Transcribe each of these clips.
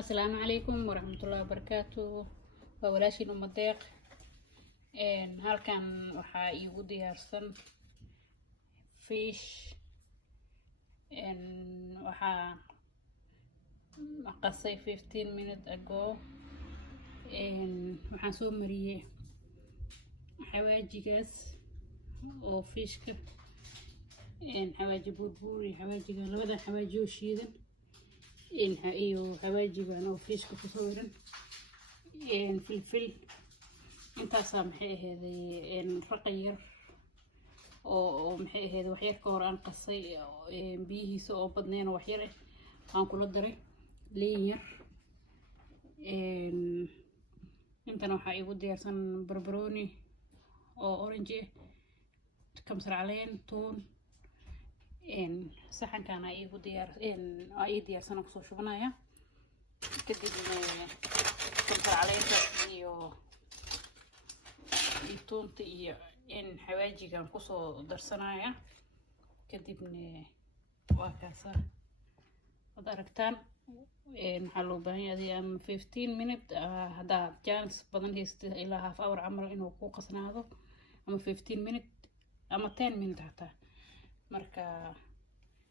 السلام عليكم ورحمة الله وبركاته. وولاشي المضيق halkan waxaa iigu diyaarsan fish waxaa qasay 15 minutes ago. waxaan soo mariyay xawaajigaas oo fishka xawaaji buurbuur iyo xawaajiga labada xawaaji oo shiidan iyo xawaajigan oo fishka ku sawiran filfil intaasaa maxay ahaydey raqay yar oo maxay ahaydey wax yar ka hor aan qasay biyihiisa oo badneen wax yar ah aan kula daray liin yar. intana waxaa igu diyaarsan barbarooni oo orange ah, kamsar caleen, toon. saxankan ay igu diyaarsan oo kusoo shubanaya kadib kamsar caleenta iyo toonta iyo xawaajigan kusoo darsanaya kadibna waa kaasa wad aragtaan. waxaa loo baahan yahay ama 15 minutes haddaa chance badan haysta ilaa half hour camal inuu ku qasnaado ama 15 minutes ama 10 minutes hataa. marka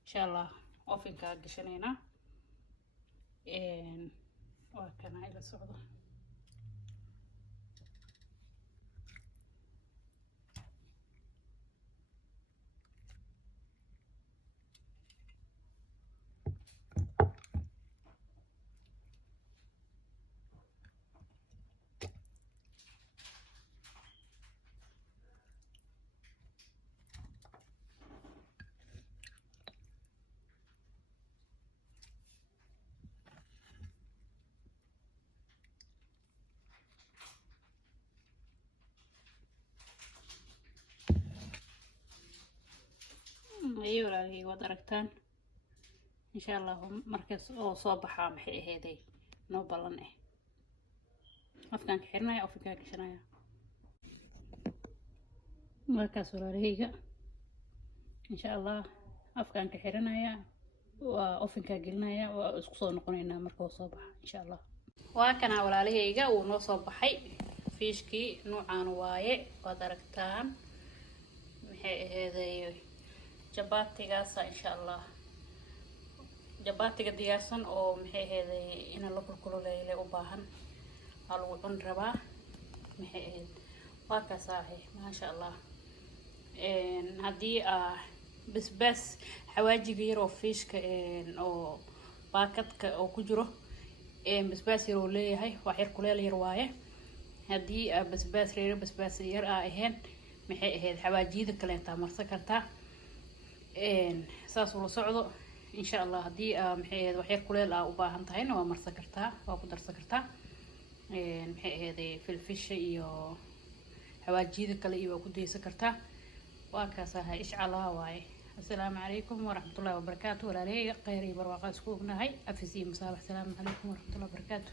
insha Allah ovenka gashanayna waa kana ila socdo. ايوه لا واد aragtaan insha Allah markaas oo soo baxaa maxay ahaydey noo balan ah afkaan ka xirnaya ovenka gashanaya. markaas walaalahayga insha Allah afkaan ka xiranaya waa ovenka gelinaya waa isku soo noqonaynaa marka uu soo baxa insha Allah. waa kana walaalahayga uu noo soo baxay fishkii noocaan waaye wad aragtaan maxay ahaydey jabatigaasa insha Allah jabatiga diyaarsan oo maxay ahaydey in la kulkuleeyo u baahan hal lagu cun rabaa maxay ahayd waa ka saaxiib ma sha Allah. haddii basbaas xawaajiga yar oo fishka oo baakadka oo ku jiro basbaas yar oo leeyahay wax yar kuleel yar waaye. haddii basbaas yar ahayn maxay ahayd xawaajida kale inta marsan kartaa saas ula socdo insha Allah. haddii maxay ahayd wax yar kuleel u baahan tahayna waa marsan kartaa waa ku darsan kartaa maxay ahayd filfisha iyo xawaajida kale iyo waa ku deysan kartaa. waa kaasaha ishcalaa waaye. assalaamu calaykum waraxmatullaahi wabarakaatu. walaalahayga khayr iyo barwaaqo isku ognahay afis iyo masaabax. assalaamu calaykum waraxmatullaahi wabarakaatu.